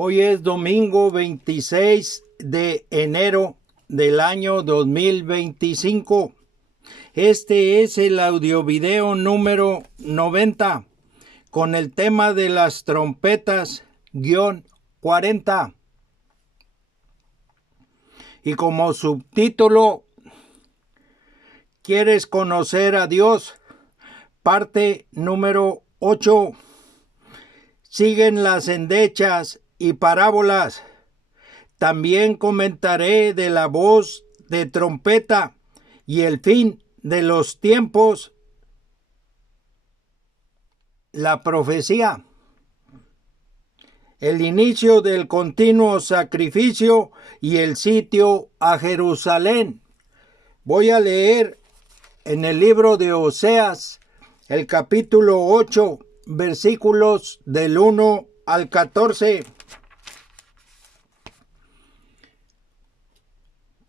Hoy es domingo 26 de enero del año 2025. Este es el audiovideo número 90 con el tema de las trompetas -40. Y como subtítulo, ¿quieres conocer a Dios? Parte número 8. Siguen las endechas y parábolas. También comentaré de la voz de trompeta y el fin de los tiempos, la profecía, el inicio del continuo sacrificio y el sitio a Jerusalén. Voy a leer en el libro de Oseas, el capítulo 8, versículos del 1 al 14.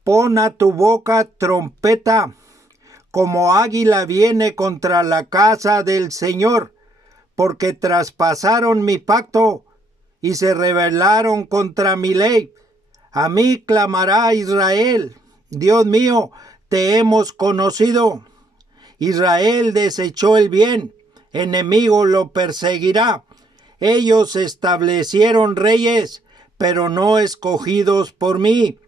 Pon a tu boca trompeta, como águila viene contra la casa del Señor, porque traspasaron mi pacto y se rebelaron contra mi ley. A mí clamará Israel: Dios mío, te hemos conocido. Israel desechó el bien, enemigo lo perseguirá. Ellos establecieron reyes, pero no escogidos por mí.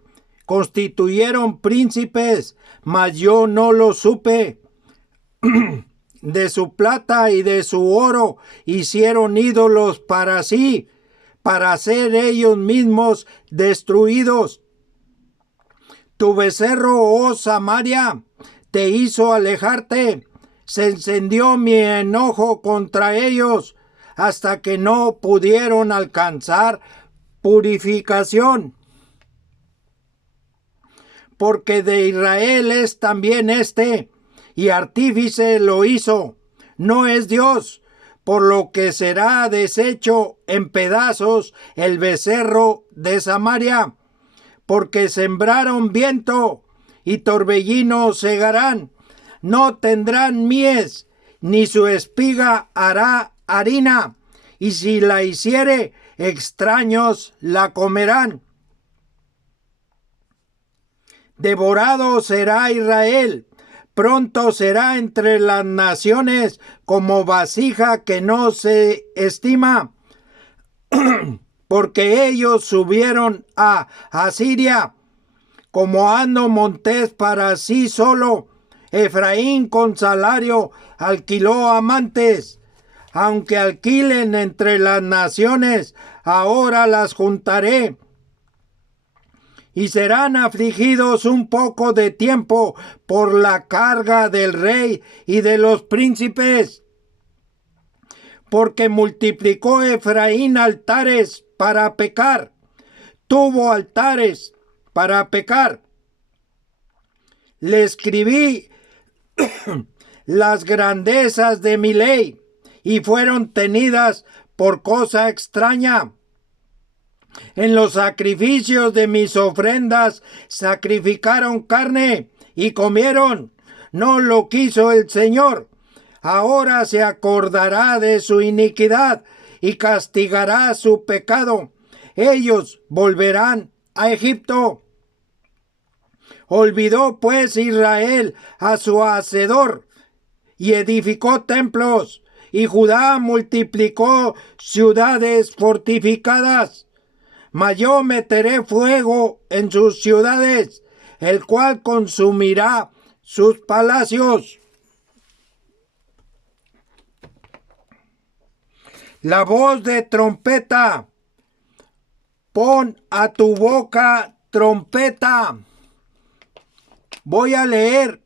Constituyeron príncipes, mas yo no lo supe. De su plata y de su oro hicieron ídolos para sí, para ser ellos mismos destruidos. Tu becerro, oh Samaria, te hizo alejarte. Se encendió mi enojo contra ellos, hasta que no pudieron alcanzar purificación. Porque de Israel es también y artífice lo hizo. No es Dios, por lo que será deshecho en pedazos el becerro de Samaria. Porque sembraron viento y torbellino segarán. No tendrán mies, ni su espiga hará harina. Y si la hiciere, extraños la comerán. Devorado será Israel, pronto será entre las naciones como vasija que no se estima, porque ellos subieron a Asiria como asno montés para sí solo. Efraín con salario alquiló amantes. Aunque alquilen entre las naciones, ahora las juntaré. Y serán afligidos un poco de tiempo por la carga del rey y de los príncipes. Porque multiplicó Efraín altares para pecar. Tuvo altares para pecar. Le escribí las grandezas de mi ley y fueron tenidas por cosa extraña. En los sacrificios de mis ofrendas sacrificaron carne y comieron. No lo quiso el Señor. Ahora se acordará de su iniquidad y castigará su pecado. Ellos volverán a Egipto. Olvidó pues Israel a su hacedor y edificó templos, y Judá multiplicó ciudades fortificadas. Mas yo meteré fuego en sus ciudades, el cual consumirá sus palacios. La voz de trompeta. Pon a tu boca trompeta. Voy a leer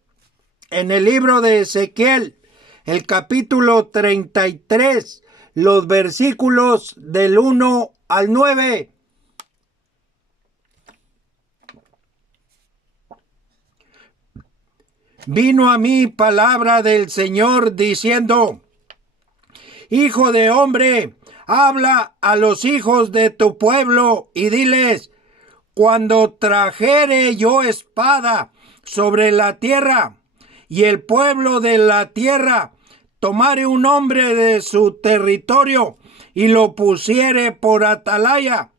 en el libro de Ezequiel, el capítulo 33, los versículos del 1 al 9. Vino a mí palabra del Señor diciendo: Hijo de hombre, habla a los hijos de tu pueblo y diles: cuando trajere yo espada sobre la tierra, y el pueblo de la tierra tomare un hombre de su territorio y lo pusiere por atalaya,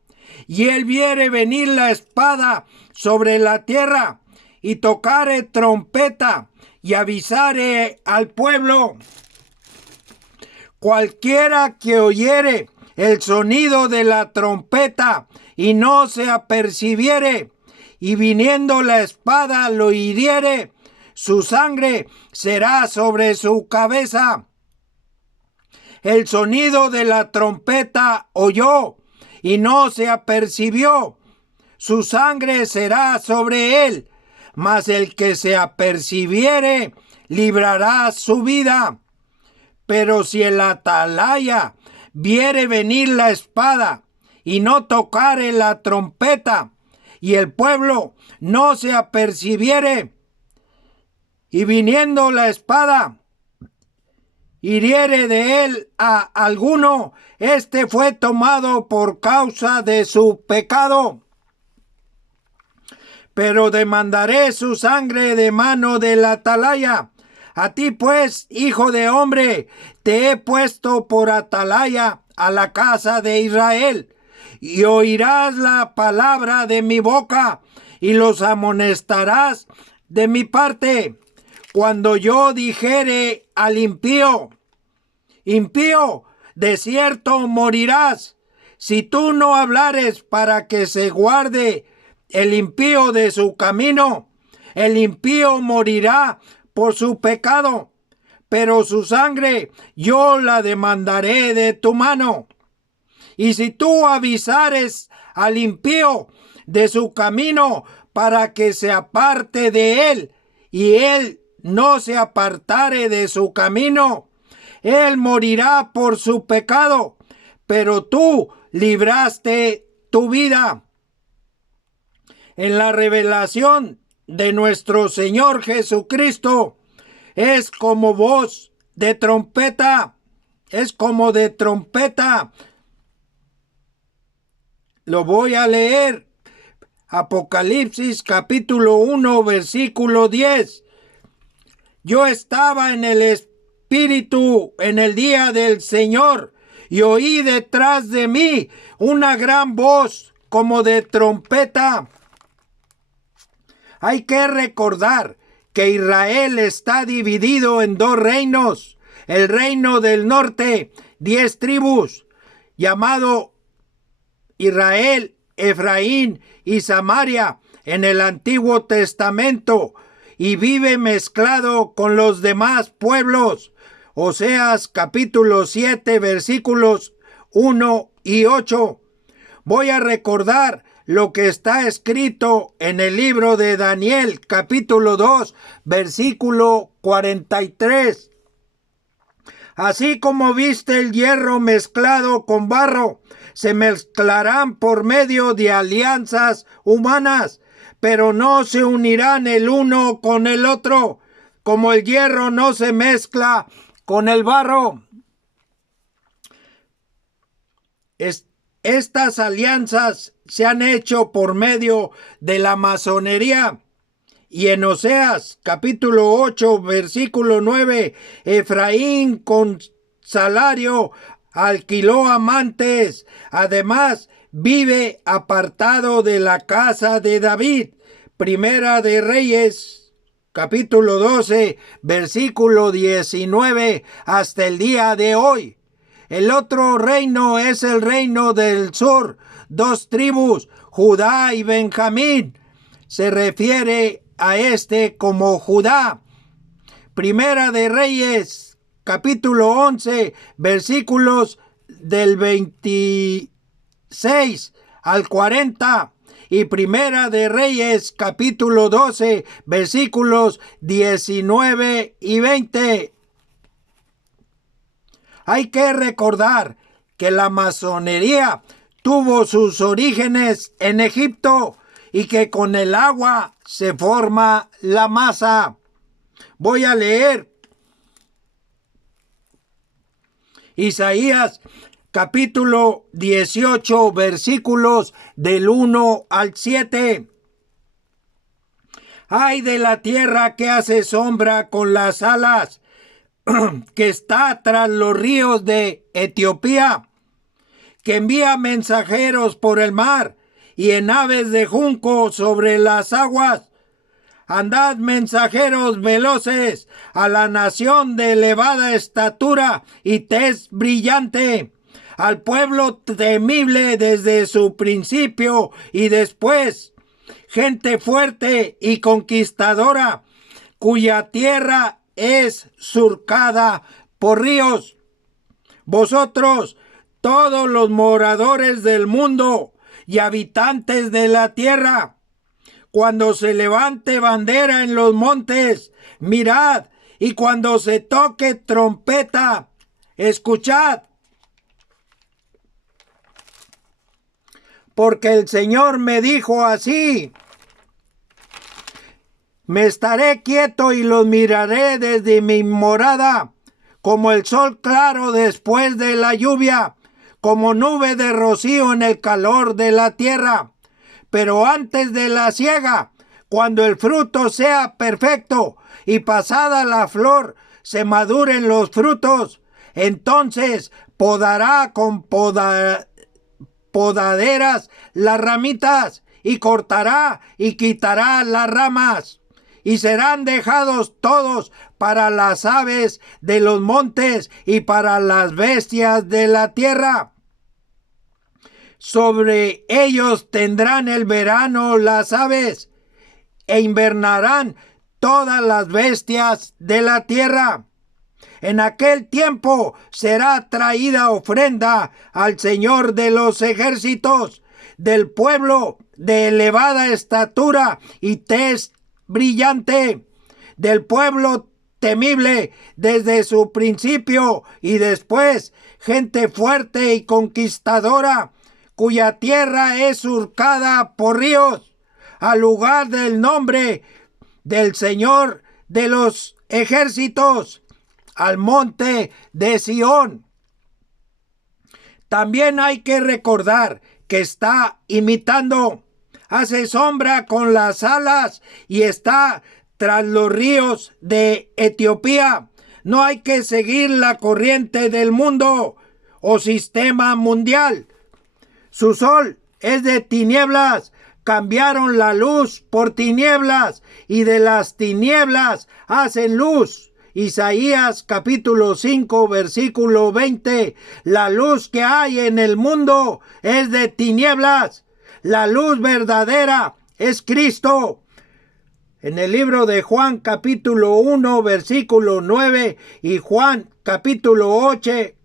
y él viere venir la espada sobre la tierra, y tocare trompeta, y avisare al pueblo, cualquiera que oyere el sonido de la trompeta, y no se apercibiere, y viniendo la espada lo hiriere, su sangre será sobre su cabeza. El sonido de la trompeta oyó, y no se apercibió, su sangre será sobre él, mas el que se apercibiere librará su vida. Pero si el atalaya viere venir la espada, y no tocare la trompeta, y el pueblo no se apercibiere, y viniendo la espada hiriere de él a alguno, este fue tomado por causa de su pecado. Pero demandaré su sangre de mano del atalaya. A ti pues, hijo de hombre, te he puesto por atalaya a la casa de Israel, y oirás la palabra de mi boca, y los amonestarás de mi parte. Cuando yo dijere al impío, impío, de cierto morirás, si tú no hablares para que se guarde el impío de su camino, el impío morirá por su pecado, pero su sangre yo la demandaré de tu mano. Y si tú avisares al impío de su camino para que se aparte de él, y él no se apartare de su camino, él morirá por su pecado, pero tú libraste tu vida. En la revelación de nuestro Señor Jesucristo es como voz de trompeta, es como de trompeta. Lo voy a leer. Apocalipsis capítulo 1, versículo 10. Yo estaba en el Espíritu en el día del Señor, y oí detrás de mí una gran voz como de trompeta. Hay que recordar que Israel está dividido en dos reinos. El reino del norte, 10 tribus, llamado Israel, Efraín y Samaria en el Antiguo Testamento, y vive mezclado con los demás pueblos. Oseas capítulo 7 versículos 1 y 8. Voy a recordar lo que está escrito en el libro de Daniel capítulo 2 versículo 43. Así como viste el hierro mezclado con barro, se mezclarán por medio de alianzas humanas, pero no se unirán el uno con el otro, como el hierro no se mezcla con el barro. Estas alianzas se han hecho por medio de la masonería. Y en Oseas capítulo 8 versículo 9, Efraín con salario alquiló amantes, además vive apartado de la casa de David. Primera de Reyes capítulo 12 versículo 19 hasta el día de hoy. El otro reino es el reino del sur, 2 tribus, Judá y Benjamín. Se refiere a este como Judá. Primera de Reyes, capítulo 11, versículos del 26 al 40. Y Primera de Reyes, capítulo 12, versículos 19 y 20. Hay que recordar que la masonería tuvo sus orígenes en Egipto y que con el agua se forma la masa. Voy a leer Isaías capítulo 18 versículos del 1 al 7. Ay de la tierra que hace sombra con las alas, que está tras los ríos de Etiopía, que envía mensajeros por el mar y en aves de junco sobre las aguas. Andad, mensajeros veloces, a la nación de elevada estatura y tez brillante, al pueblo temible desde su principio y después, gente fuerte y conquistadora, cuya tierra es surcada por ríos. Vosotros, todos los moradores del mundo y habitantes de la tierra, cuando se levante bandera en los montes, mirad, y cuando se toque trompeta, escuchad. Porque el Señor me dijo así: me estaré quieto y los miraré desde mi morada, como el sol claro después de la lluvia, como nube de rocío en el calor de la tierra. Pero antes de la siega, cuando el fruto sea perfecto y pasada la flor se maduren los frutos, entonces podará con podaderas las ramitas y cortará y quitará las ramas. Y serán dejados todos para las aves de los montes y para las bestias de la tierra. Sobre ellos tendrán el verano las aves, e invernarán todas las bestias de la tierra. En aquel tiempo será traída ofrenda al Señor de los ejércitos, del pueblo de elevada estatura y tez brillante, del pueblo temible desde su principio y después, gente fuerte y conquistadora, cuya tierra es surcada por ríos, al lugar del nombre del Señor de los ejércitos, al monte de Sión. También hay que recordar que está imitando, hace sombra con las alas y está tras los ríos de Etiopía. No hay que seguir la corriente del mundo o sistema mundial. Su sol es de tinieblas, cambiaron la luz por tinieblas y de las tinieblas hacen luz. Isaías capítulo 5 versículo 20. La luz que hay en el mundo es de tinieblas. La luz verdadera es Cristo. En el libro de Juan capítulo 1 versículo 9 y Juan capítulo 8,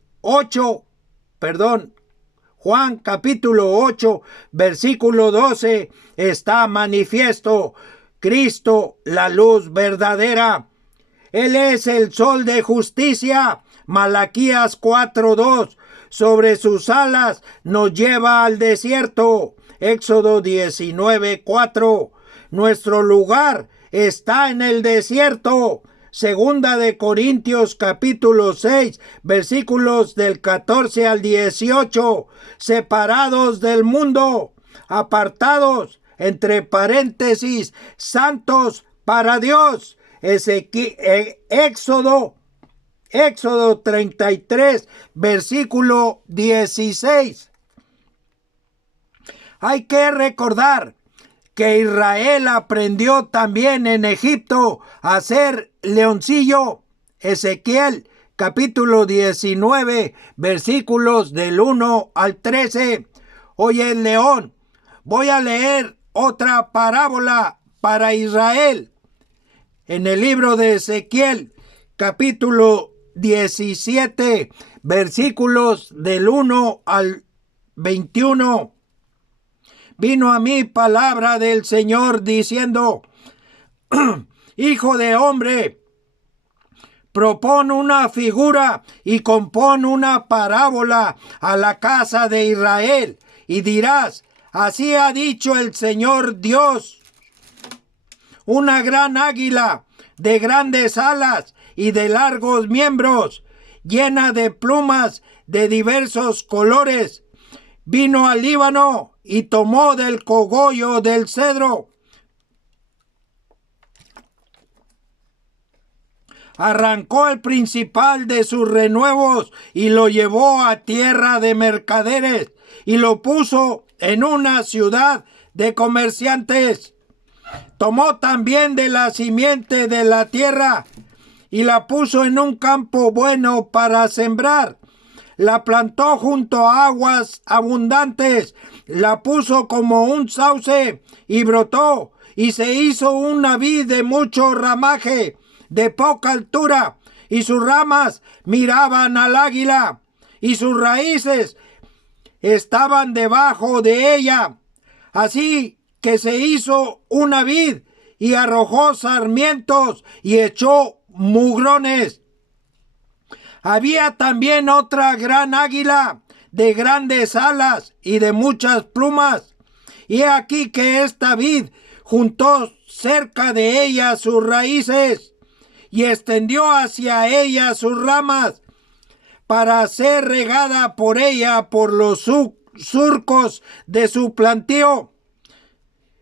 Juan capítulo 8 versículo 12 está manifiesto Cristo, la luz verdadera. Él es el sol de justicia. Malaquías 4:2. Sobre sus alas nos lleva al desierto. Éxodo 19:4. Nuestro lugar está en el desierto. Segunda de Corintios capítulo 6, versículos del 14 al 18. Separados del mundo, apartados, entre paréntesis, santos para Dios. Éxodo 33, versículo 16. Hay que recordar que Israel aprendió también en Egipto a ser leoncillo. Ezequiel capítulo 19, versículos del 1 al 13. Oye, el león, voy a leer otra parábola para Israel. En el libro de Ezequiel, capítulo 17, versículos del 1 al 21. Vino a mí palabra del Señor diciendo: Hijo de hombre, propón una figura y compón una parábola a la casa de Israel, y dirás: así ha dicho el Señor Dios. Una gran águila de grandes alas y de largos miembros, llena de plumas de diversos colores, vino al Líbano y tomó del cogollo del cedro arrancó el principal de sus renuevos y lo llevó a tierra de mercaderes y lo puso en una ciudad de comerciantes. Tomó también de la simiente de la tierra y la puso en un campo bueno para sembrar. La plantó junto a aguas abundantes, la puso como un sauce y brotó, y se hizo una vid de mucho ramaje, de poca altura, y sus ramas miraban al águila, y sus raíces estaban debajo de ella. Así que se hizo una vid, y arrojó sarmientos, y echó mugrones. Había también otra gran águila, de grandes alas y de muchas plumas. Y he aquí que esta vid juntó cerca de ella sus raíces, y extendió hacia ella sus ramas, para ser regada por ella por los surcos de su plantío.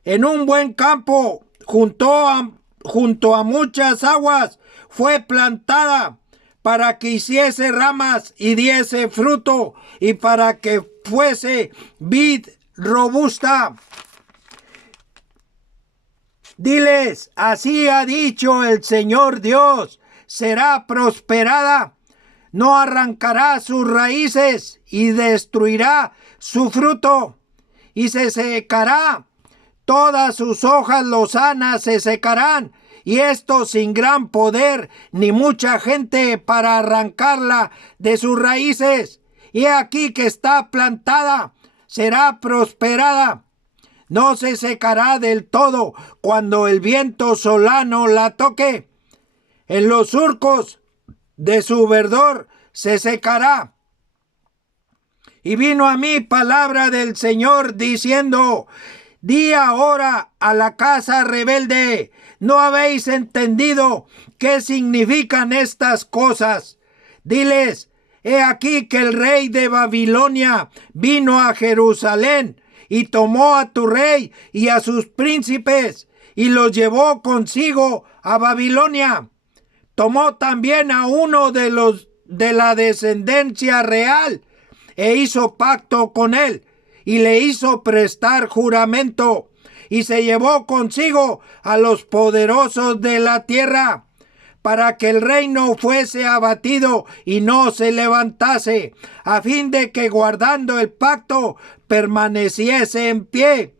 En un buen campo, junto a muchas aguas, fue plantada, para que hiciese ramas y diese fruto, y para que fuese vid robusta. Diles, así ha dicho el Señor Dios, será prosperada, no arrancará sus raíces y destruirá su fruto, y se secará, todas sus hojas lozanas se secarán, y esto sin gran poder ni mucha gente para arrancarla de sus raíces. Y aquí que está plantada, será prosperada. No se secará del todo cuando el viento solano la toque. En los surcos de su verdor se secará. Y vino a mí palabra del Señor diciendo: di ahora a la casa rebelde, ¿no habéis entendido qué significan estas cosas? Diles, he aquí que el rey de Babilonia vino a Jerusalén y tomó a tu rey y a sus príncipes y los llevó consigo a Babilonia. Tomó también a uno de los de la descendencia real e hizo pacto con él y le hizo prestar juramento, y se llevó consigo a los poderosos de la tierra, para que el reino fuese abatido y no se levantase, a fin de que guardando el pacto permaneciese en pie.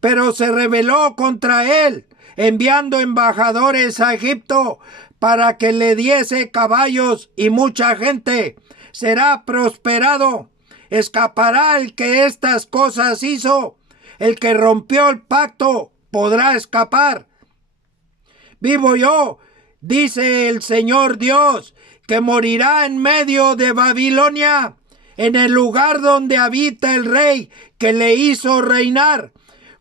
Pero se rebeló contra él, enviando embajadores a Egipto, para que le diese caballos y mucha gente. Será prosperado. Escapará el que estas cosas hizo. El que rompió el pacto podrá escapar. Vivo yo, dice el Señor Dios, que morirá en medio de Babilonia, en el lugar donde habita el rey que le hizo reinar,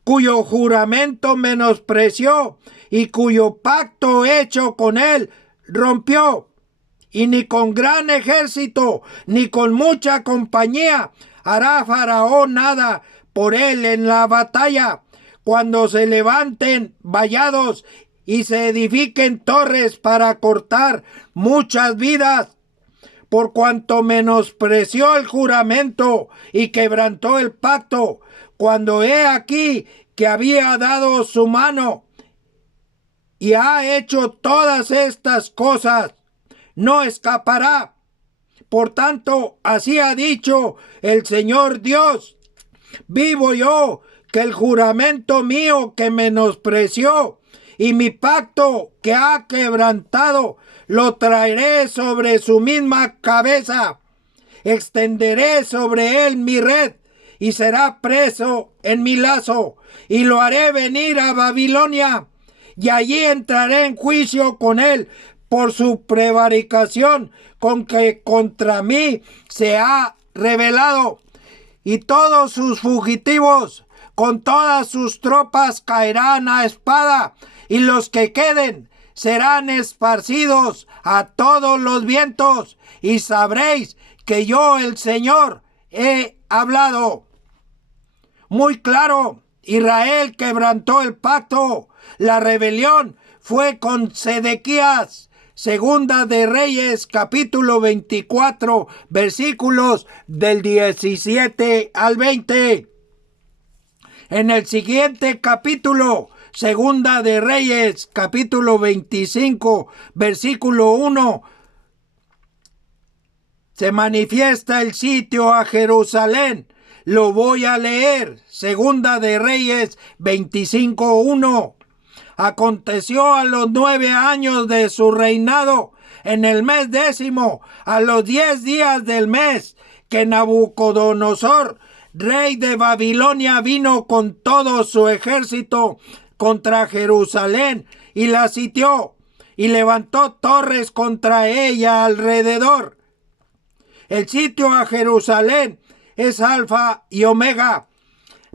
cuyo juramento menospreció y cuyo pacto hecho con él rompió. Y ni con gran ejército, ni con mucha compañía, hará Faraón nada por él en la batalla. Cuando se levanten vallados y se edifiquen torres para cortar muchas vidas, por cuanto menospreció el juramento y quebrantó el pacto, cuando he aquí que había dado su mano y ha hecho todas estas cosas, no escapará. Por tanto, así ha dicho el Señor Dios: vivo yo, que el juramento mío que menospreció y mi pacto que ha quebrantado, lo traeré sobre su misma cabeza. Extenderé sobre él mi red y será preso en mi lazo, y lo haré venir a Babilonia, y allí entraré en juicio con él por su prevaricación con que contra mí se ha rebelado. Y todos sus fugitivos con todas sus tropas caerán a espada, y los que queden serán esparcidos a todos los vientos, y sabréis que yo, el Señor, he hablado. Muy claro, Israel quebrantó el pacto. La rebelión fue con Sedequías, Segunda de Reyes, capítulo 24, versículos del 17 al 20. En el siguiente capítulo, Segunda de Reyes, capítulo 25, versículo 1, se manifiesta el sitio a Jerusalén. Lo voy a leer. Segunda de Reyes 25:1. Aconteció a los 9 años de su reinado, en el mes 10, a los 10 días del mes, que Nabucodonosor, rey de Babilonia, vino con todo su ejército contra Jerusalén y la sitió, y levantó torres contra ella alrededor. El sitio a Jerusalén es alfa y omega,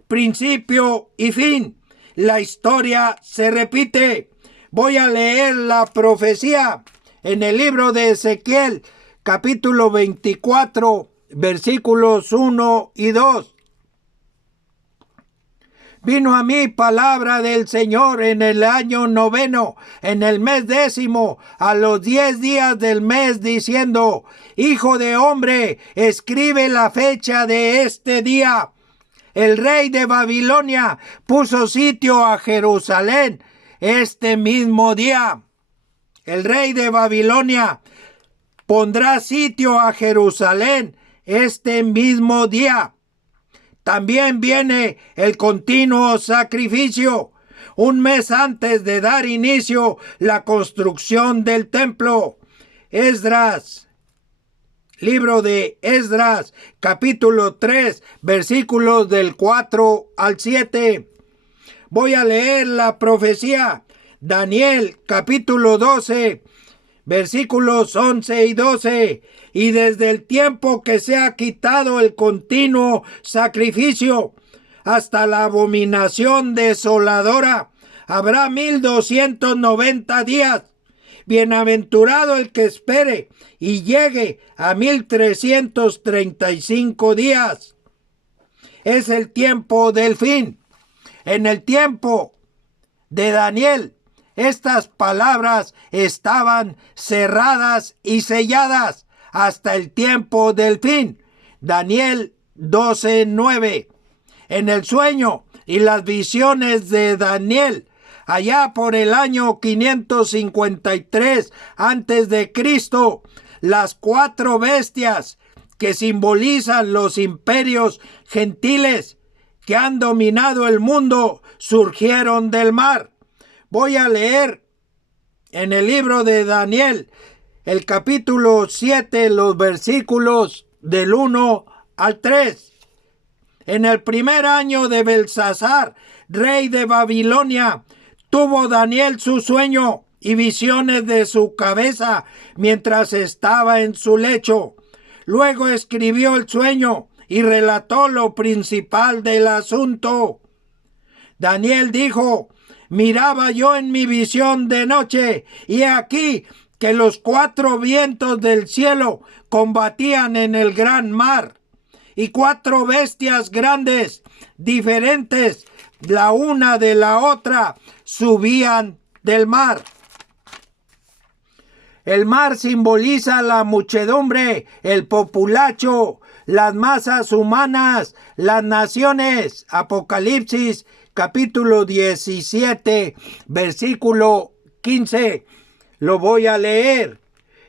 principio y fin. La historia se repite. Voy a leer la profecía en el libro de Ezequiel, capítulo 24, versículos 1 y 2. Vino a mí palabra del Señor en el año 9, en el mes 10, a los 10 días del mes, diciendo: Hijo de hombre, escribe la fecha de este día. El rey de Babilonia puso sitio a Jerusalén este mismo día. El rey de Babilonia pondrá sitio a Jerusalén este mismo día. También viene el continuo sacrificio, un mes antes de dar inicio la construcción del templo. Esdras. Libro de Esdras, capítulo 3, versículos del 4 al 7. Voy a leer la profecía. Daniel, capítulo 12, versículos 11 y 12. Y desde el tiempo que se ha quitado el continuo sacrificio hasta la abominación desoladora, habrá 1290 días. Bienaventurado el que espere y llegue a 1335 días. Es el tiempo del fin. En el tiempo de Daniel, estas palabras estaban cerradas y selladas hasta el tiempo del fin. Daniel 12:9. En el sueño y las visiones de Daniel, allá por el año 553 antes de Cristo, las 4 bestias que simbolizan los imperios gentiles que han dominado el mundo surgieron del mar. Voy a leer en el libro de Daniel, el capítulo 7, los versículos del 1 al 3. En el primer año de Belsasar, rey de Babilonia, tuvo Daniel su sueño y visiones de su cabeza mientras estaba en su lecho. Luego escribió el sueño y relató lo principal del asunto. Daniel dijo: miraba yo en mi visión de noche, y he aquí que los 4 vientos del cielo combatían en el gran mar, y 4 bestias grandes, diferentes la una de la otra, subían del mar. El mar simboliza la muchedumbre, el populacho, las masas humanas, las naciones. Apocalipsis capítulo 17, versículo 15. Lo voy a leer.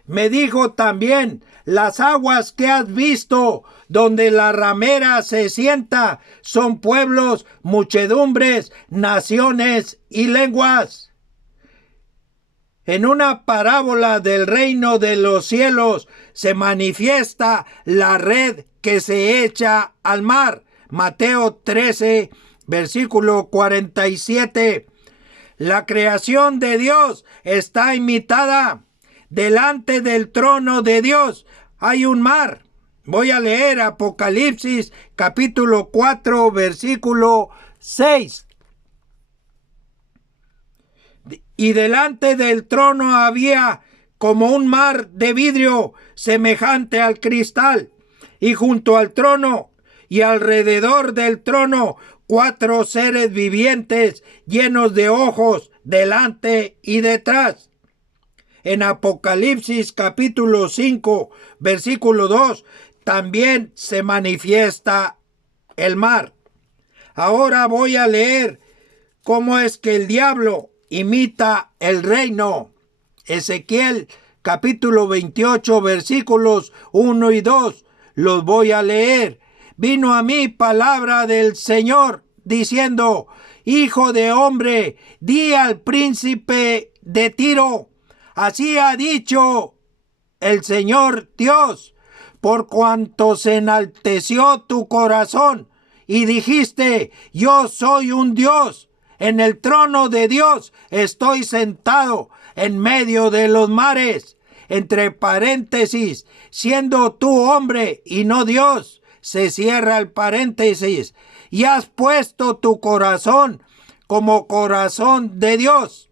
Me dijo también: las aguas que has visto, donde la ramera se sienta, son pueblos, muchedumbres, naciones y lenguas. En una parábola del reino de los cielos se manifiesta la red que se echa al mar. Mateo 13, versículo 47. La creación de Dios está imitada. Delante del trono de Dios hay un mar. Voy a leer Apocalipsis capítulo 4, versículo 6. Y delante del trono había como un mar de vidrio semejante al cristal, y junto al trono y alrededor del trono 4 seres vivientes llenos de ojos delante y detrás. En Apocalipsis capítulo 5, versículo 2, también se manifiesta el mar. Ahora voy a leer cómo es que el diablo imita el reino. Ezequiel capítulo 28, versículos 1 y 2. Los voy a leer. Vino a mí palabra del Señor diciendo: Hijo de hombre, di al príncipe de Tiro, así ha dicho el Señor Dios, por cuanto se enalteció tu corazón y dijiste: yo soy un Dios, en el trono de Dios estoy sentado en medio de los mares. Entre paréntesis, siendo tú hombre y no Dios, se cierra el paréntesis, y has puesto tu corazón como corazón de Dios.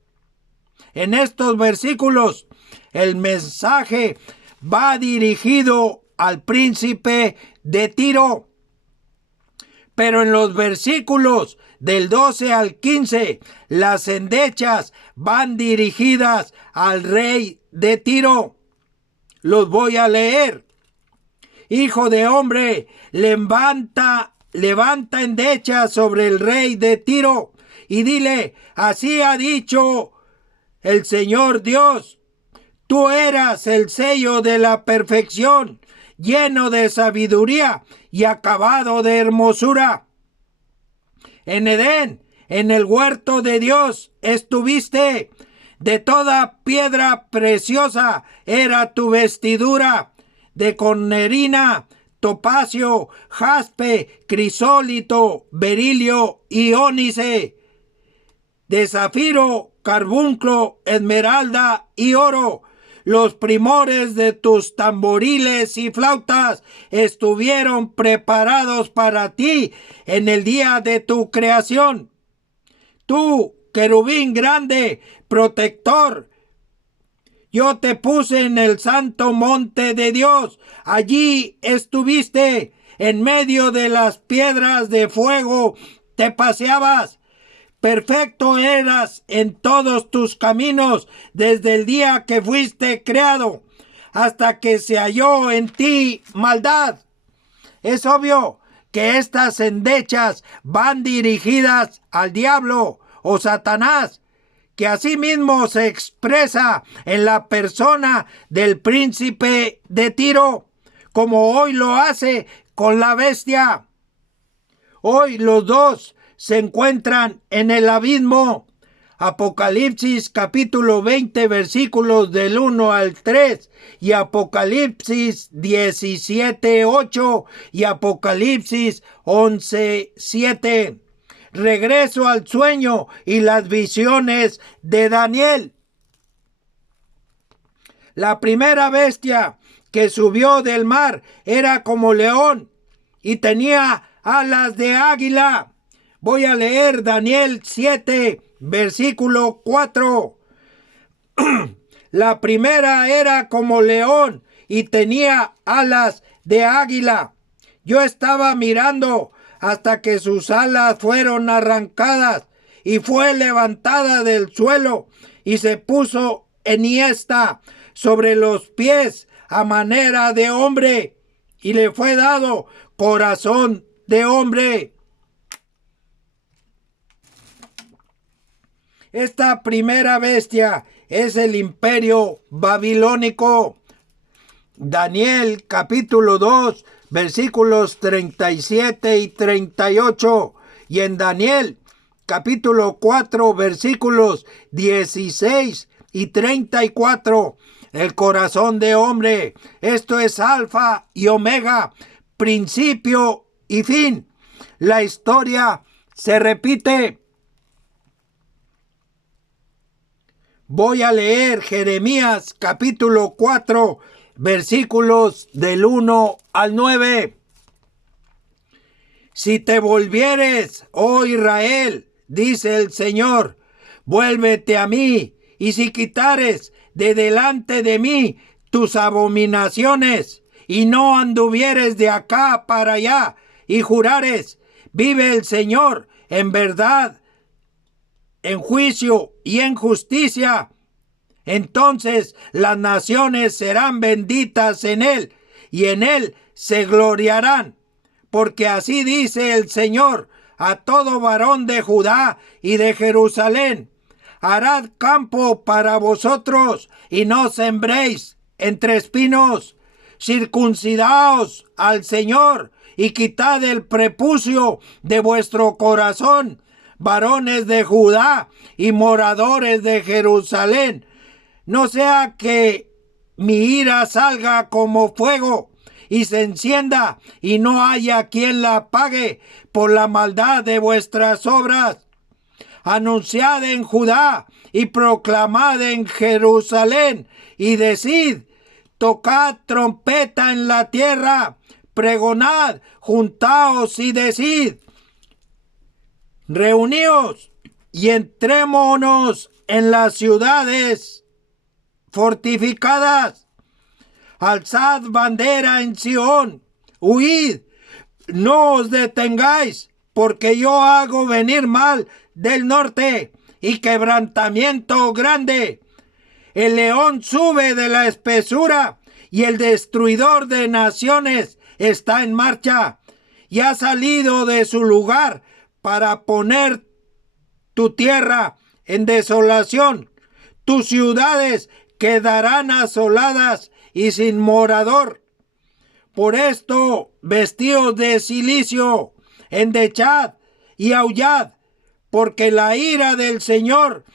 En estos versículos, el mensaje va dirigido al príncipe de Tiro. Pero en los versículos del 12 al 15, las endechas van dirigidas al rey de Tiro. Los voy a leer. Hijo de hombre, levanta endechas sobre el rey de Tiro y dile: así ha dicho el Señor Dios, tú eras el sello de la perfección, lleno de sabiduría y acabado de hermosura. En Edén, en el huerto de Dios, estuviste. De toda piedra preciosa era tu vestidura, de cornerina, topacio, jaspe, crisólito, berilio y ónice, de zafiro, carbunclo, esmeralda y oro. Los primores de tus tamboriles y flautas estuvieron preparados para ti en el día de tu creación. Tú, querubín grande, protector, yo te puse en el santo monte de Dios. Allí estuviste, en medio de las piedras de fuego te paseabas. Perfecto eras en todos tus caminos desde el día que fuiste creado, hasta que se halló en ti maldad. Es obvio que estas endechas van dirigidas al diablo o Satanás, que asimismo se expresa en la persona del príncipe de Tiro, como hoy lo hace con la bestia. Hoy los dos se encuentran en el abismo. Apocalipsis capítulo 20 versículos del 1 al 3 y Apocalipsis 17, 8 y Apocalipsis 11, 7. Regreso al sueño y las visiones de Daniel. La primera bestia que subió del mar era como león y tenía alas de águila. Voy a leer Daniel 7, versículo 4. La primera era como león y tenía alas de águila. Yo estaba mirando hasta que sus alas fueron arrancadas y fue levantada del suelo y se puso enhiesta sobre los pies a manera de hombre y le fue dado corazón de hombre. Esta primera bestia es el imperio babilónico. Daniel capítulo 2 versículos 37 y 38 y en Daniel capítulo 4 versículos 16 y 34. El corazón de hombre, esto es alfa y omega, principio y fin. La historia se repite. Voy a leer Jeremías capítulo 4, versículos del 1 al 9. Si te volvieres, oh Israel, dice el Señor, vuélvete a mí, y si quitares de delante de mí tus abominaciones, y no anduvieres de acá para allá, y jurares, vive el Señor, en verdad, en juicio y en justicia, Entonces las naciones serán benditas en él, y en él se gloriarán. Porque así dice el Señor a todo varón de Judá y de Jerusalén: harad campo para vosotros, y no sembréis entre espinos. Circuncidaos al Señor, y quitad el prepucio de vuestro corazón, varones de Judá y moradores de Jerusalén. No sea que mi ira salga como fuego y se encienda, y no haya quien la apague por la maldad de vuestras obras. Anunciad en Judá y proclamad en Jerusalén, y decid: tocad trompeta en la tierra, pregonad, juntaos y decid: reuníos y entrémonos en las ciudades fortificadas. Alzad bandera en Sión, huid, no os detengáis, porque yo hago venir mal del norte y quebrantamiento grande. El león sube de la espesura, y el destruidor de naciones está en marcha, y ha salido de su lugar para poner tu tierra en desolación. Tus ciudades quedarán asoladas y sin morador. Por esto, vestíos de cilicio, endechad y aullad, porque la ira del Señor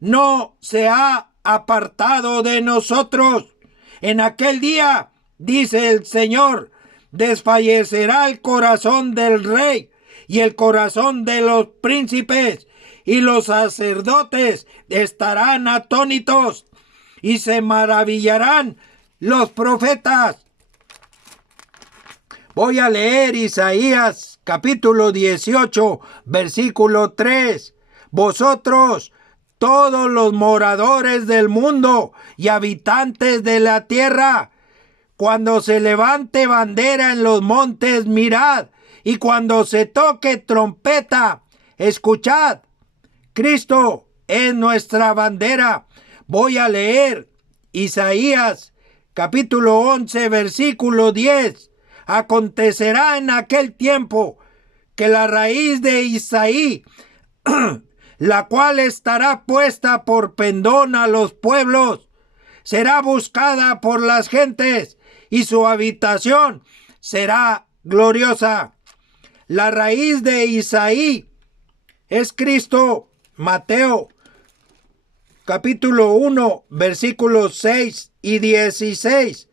no se ha apartado de nosotros. En aquel día, dice el Señor, desfallecerá el corazón del rey y el corazón de los príncipes, y los sacerdotes estarán atónitos, y se maravillarán los profetas. Voy a leer Isaías capítulo 18, versículo 3. Vosotros, todos los moradores del mundo y habitantes de la tierra, cuando se levante bandera en los montes, mirad, y cuando se toque trompeta, escuchad. Cristo es nuestra bandera. Voy a leer Isaías capítulo 11, versículo 10. Acontecerá en aquel tiempo que la raíz de Isaí, la cual estará puesta por pendón a los pueblos, será buscada por las gentes, y su habitación será gloriosa. La raíz de Isaí es Cristo. Mateo capítulo 1, versículos 6 y 16.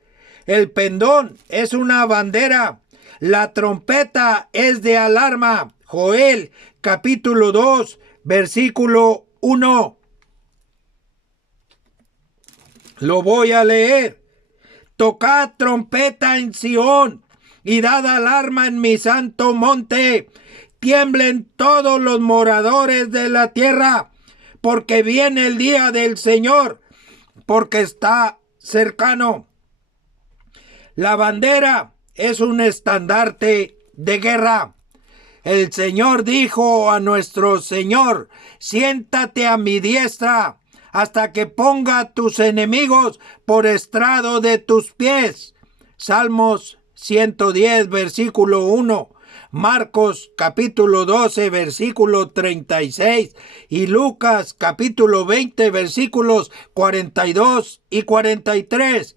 El pendón es una bandera. La trompeta es de alarma. Joel capítulo 2, versículo 1. Lo voy a leer. Tocad trompeta en Sión y dad alarma en mi santo monte. Tiemblen todos los moradores de la tierra, porque viene el día del Señor, porque está cercano. La bandera es un estandarte de guerra. El Señor dijo a nuestro Señor: siéntate a mi diestra hasta que ponga a tus enemigos por estrado de tus pies. Salmos 110, versículo 1. Marcos capítulo 12, versículo 36, y Lucas capítulo 20, versículos 42 y 43.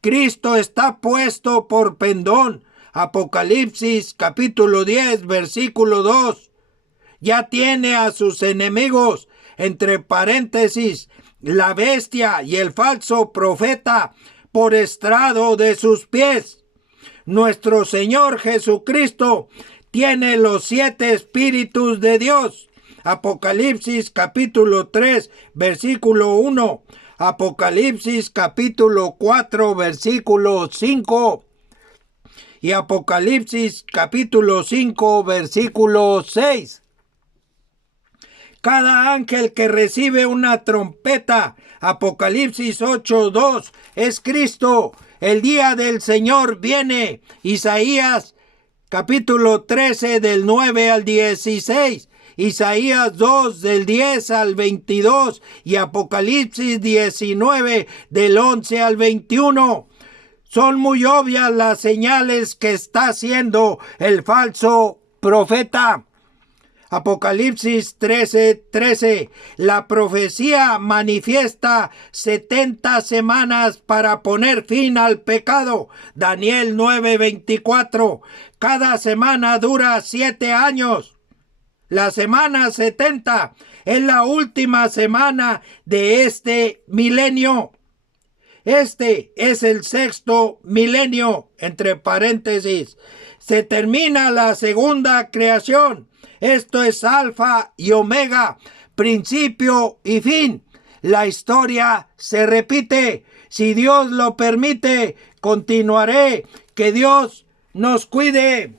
Cristo está puesto por pendón. Apocalipsis capítulo 10, versículo 2. Ya tiene a sus enemigos, entre paréntesis, la bestia y el falso profeta, por estrado de sus pies. Nuestro Señor Jesucristo tiene los 7 espíritus de Dios. Apocalipsis capítulo 3, versículo 1. Apocalipsis capítulo 4, versículo 5. Y Apocalipsis capítulo 5, versículo 6. Cada ángel que recibe una trompeta, Apocalipsis 8, 2, es Cristo. El día del Señor viene. Isaías capítulo 13 del 9 al 16. Isaías 2 del 10 al 22 y Apocalipsis 19 del 11 al 21. Son muy obvias las señales que está haciendo el falso profeta. Apocalipsis 13:13. La profecía manifiesta 70 semanas para poner fin al pecado. Daniel 9:24. Cada semana dura 7 años. La semana 70 es la última semana de este milenio. Este es el sexto milenio, entre paréntesis. Se termina la segunda creación. Esto es alfa y omega, principio y fin. La historia se repite. Si Dios lo permite, continuaré. Que Dios nos cuide.